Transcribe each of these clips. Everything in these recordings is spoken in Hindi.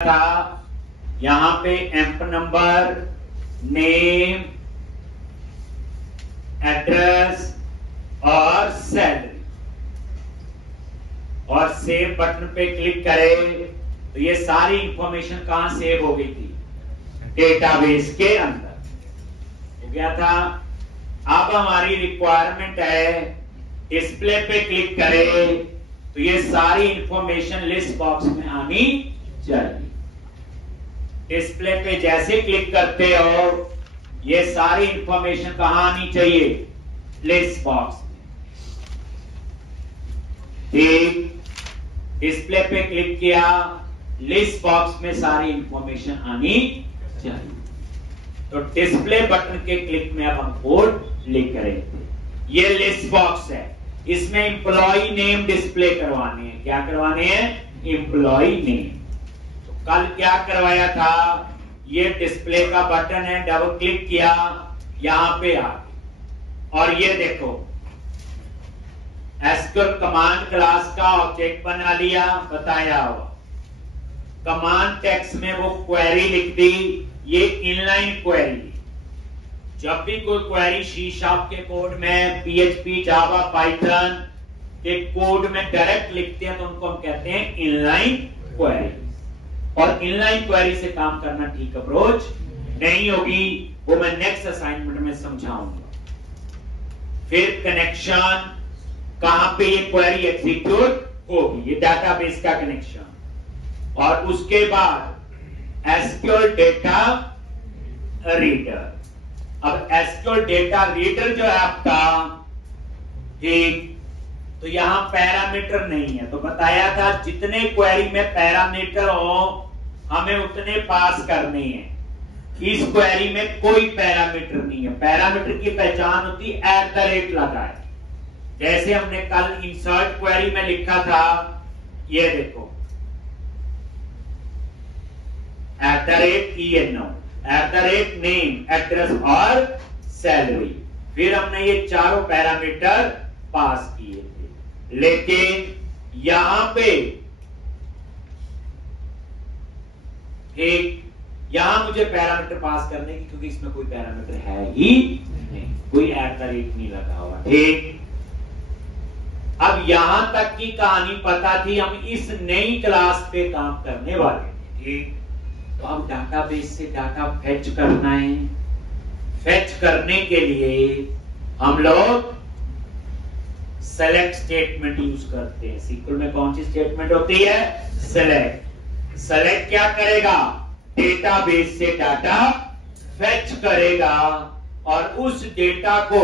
था यहाँ पे एम्प नंबर, नेम, एड्रेस और सैलरी, और सेव बटन पे क्लिक करें तो ये सारी इंफॉर्मेशन कहां सेव हो गई थी? डेटाबेस के अंदर हो गया था। अब हमारी रिक्वायरमेंट है डिस्प्ले पे क्लिक करें तो ये सारी इंफॉर्मेशन लिस्ट बॉक्स में आनी चाहिए। डिस्प्ले पे जैसे क्लिक करते हो ये सारी इंफॉर्मेशन कहां आनी चाहिए? लिस्ट बॉक्स में। ठीक, डिस्प्ले पे क्लिक किया, लिस्ट बॉक्स में सारी इंफॉर्मेशन आनी चाहिए। तो डिस्प्ले बटन के क्लिक में अब हम कोड लिख रहे थे। ये लिस्ट बॉक्स है, इसमें एम्प्लॉय नेम डिस्प्ले करवाने हैं। क्या करवाने हैं? Employ name. तो कल क्या करवाया था? ये डिस्प्ले का बटन है, डबल क्लिक किया, यहां पे आ गई और ये देखो एसक्यूएल कमांड क्लास का ऑब्जेक्ट बना लिया, बताया हुआ। कमांड टेक्स्ट में वो क्वेरी लिख दी, ये इनलाइन क्वेरी। जब भी कोई क्वेरी सी शार्प के कोड में, पीएचपी, जावा, पाइथन के कोड में डायरेक्ट लिखते हैं तो उनको हम कहते हैं इनलाइन क्वेरी। और इनलाइन क्वेरी से काम करना ठीक अप्रोच नहीं होगी, वो मैं नेक्स्ट असाइनमेंट में समझाऊंगा। फिर कनेक्शन, कहां पे ये क्वेरी एग्जीक्यूट होगी, ये डाटाबेस का कनेक्शन। और उसके बाद एसक्यूएल डेटा रीडर। अब एसक्यूएल डेटा रीडर जो है आपका, ठीक, तो यहां पैरामीटर नहीं है। तो बताया था जितने क्वेरी में पैरामीटर हो हमें उतने पास करने हैं। इस क्वेरी में कोई पैरामीटर नहीं है। पैरामीटर की पहचान होती है @ लगाए। जैसे हमने कल इंसर्ट क्वेरी में लिखा था, ये देखो @ENO, @नेम, एड्रेस और सैलरी। फिर हमने ये चारों पैरामीटर पास किए थे। लेकिन यहां पे एक, यहां मुझे पैरामीटर पास करने की, क्योंकि इसमें कोई पैरामीटर है ही नहीं, कोई @ नहीं लगा हुआ। ठीक, अब यहां तक की कहानी पता थी, हम इस नई क्लास पे काम करने वाले थे। ठीक, तो अब डाटाबेस से डाटा फेच करना है। फेच करने के लिए हम लोग सेलेक्ट स्टेटमेंट यूज करते हैं। सीक्वल में कौन सी स्टेटमेंट होती है? सेलेक्ट। सेलेक्ट क्या करेगा? डेटाबेस से डाटा फेच करेगा और उस डेटा को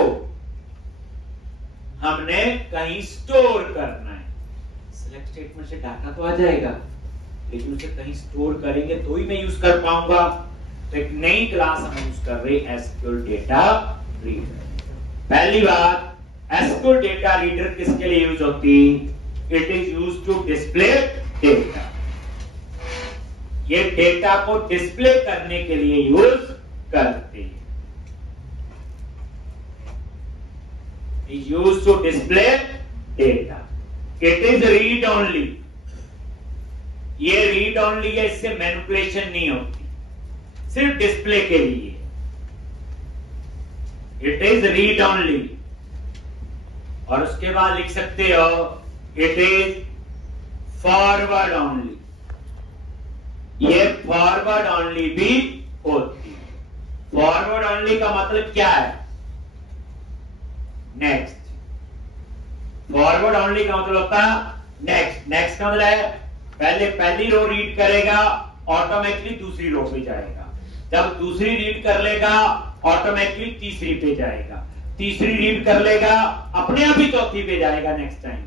हमने कहीं स्टोर करना है। सेलेक्ट स्टेटमेंट से डाटा तो आ जाएगा, लेकिन उसे कहीं स्टोर करेंगे तो ही मैं यूज कर पाऊंगा। तो एक नई क्लास हम यूज कर रहे हैं, एसक्यूएल डेटा रीडर। पहली बात, एसक्यूएल डेटा रीडर किसके लिए यूज होती? It is used to display data. ये डेटा को डिस्प्ले करने के लिए यूज करते हैं। Use to display data. It is read only. ये रीड ओनली है, इससे मैनिपुलेशन नहीं होती, सिर्फ डिस्प्ले के लिए। It is read only. और उसके बाद लिख सकते हो इट इज फॉरवर्ड ओनली। ये फॉरवर्ड ओनली भी होती है। फॉरवर्ड ओनली का मतलब क्या है? नेक्स्ट। फॉरवर्ड ओनली का मतलब होता है नेक्स्ट। नेक्स्ट का मतलब है पहले पहली रो रीड करेगा, ऑटोमेटिकली दूसरी रो पे जाएगा। जब दूसरी रीड कर लेगा, ऑटोमेटिकली तीसरी पे जाएगा। तीसरी रीड कर लेगा, अपने आप ही चौथी पे जाएगा नेक्स्ट टाइम।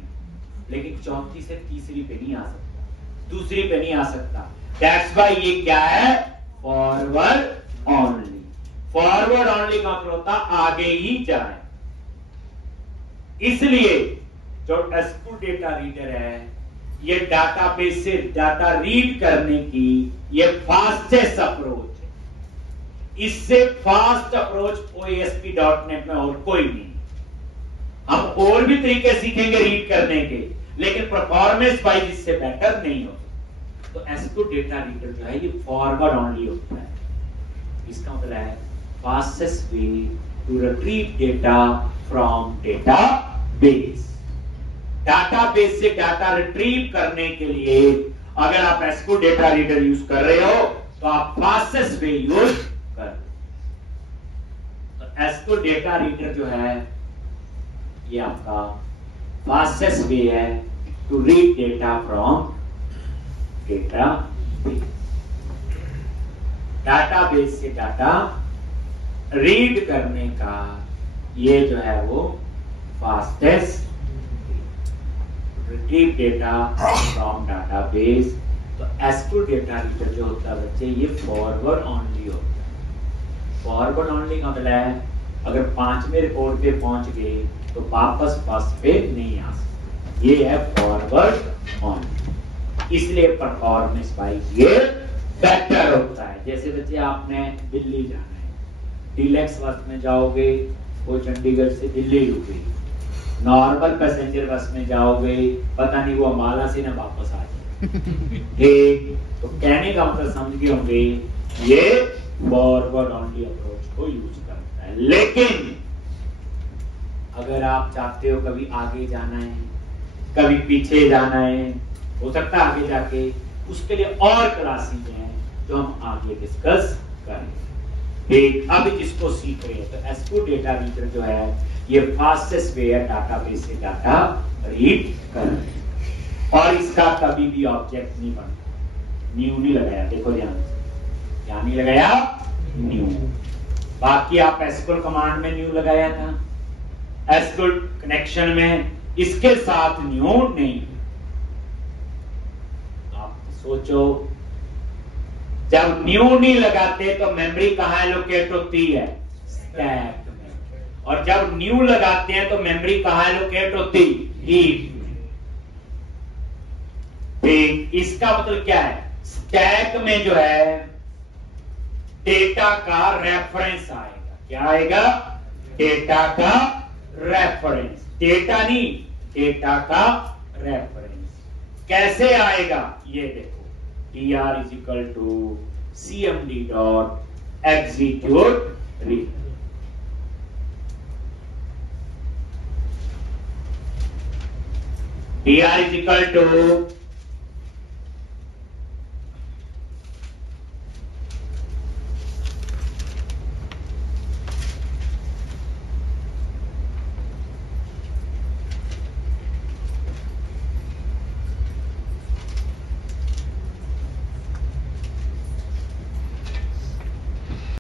लेकिन चौथी से तीसरी पे नहीं आ सकता, दूसरी पे नहीं आ सकता। दैट्स व्हाई ये क्या है? Forward only. फॉरवर्ड ओनली का मतलब होता आगे ही जाए। इसलिए जो एसक्यूएल डेटा रीडर है, ये डाटाबेस से डाटा रीड करने की ये फास्टेस्ट अप्रोच है। इससे फास्ट अप्रोच ASP.NET में और कोई नहीं। हम और भी तरीके सीखेंगे रीड करने के, लेकिन परफॉर्मेंस वाइज इससे बेटर नहीं हो। तो एसक्यू डेटा रीडर जो है ये फॉरवर्ड ओनली होता है। इसका मतलब है fastest way to retrieve data from database. Database से डाटा रिट्रीव करने के लिए अगर आप एसक्यू डेटा रीडर यूज कर रहे हो तो आप फास्टेस्ट वे यूज कर। तो एसक्यू डेटा रीडर जो है ये आपका फास्टेस्ट वे है to read data from database. Database से डाटा रीड करने का ये जो है वो fastest retrieve data from database. तो एसक्यू डेटा रीडर जो होता है बच्चे ये फॉरवर्ड ओनली होता है। फॉरवर्ड ओनली का मतलब है अगर 5वें रिपोर्ट पे पहुंच गए तो वापस फर्स्ट पे नहीं आ सकते। ये है फॉरवर्ड ओनली, इसलिए परफॉर्मेंस वाइज ये बेटर होता है। जैसे बच्चे आपने दिल्ली जाना है, डीलक्स बस में जाओगे वो चंडीगढ़ से दिल्ली रुकेगी, नॉर्मल पैसेंजर बस में जाओगे पता नहीं वो अम्बाला से ना वापस आ जाए। ठीक, तो कहने का मतलब समझ गए होंगे ये फॉरवर्ड ओनली अप्रोच को यूज करता है। लेकिन अगर आप चाहते हो कभी आगे जाना है कभी पीछे जाना है, हो सकता है आगे जाके, उसके लिए और क्लासेस हैं जो हम आगे डिस्कस करेंगे। ठीक, अभी जिसको सीख रहे हैं तो एसक्यू डेटा रीडर जो है ये फास्टेस्ट वे है डाटाबेस से डाटा रीड करने। और इसका कभी भी ऑब्जेक्ट नहीं बनता, न्यू नहीं लगाया, देखो ध्यान से, क्या नहीं लगाया, न्यू। बाकी आप एसक्यूएल कमांड में न्यू लगाया था, एसक्यूएल कनेक्शन में इसके साथ न्यू नहीं। आप सोचो जब न्यू नहीं लगाते तो मेमोरी कहां एलोकेट होती है, स्टैक में, और जब न्यू लगाते हैं तो मेमोरी कहां एलोकेट होती, हीप में। ठीक, इसका मतलब क्या है, स्टैक में जो है डेटा का रेफरेंस आएगा। क्या आएगा, डेटा का रेफरेंस, डेटा नहीं डेटा का रेफरेंस। कैसे आएगा ये देखो, dr is equal to cmd dot execute read। dr is equal to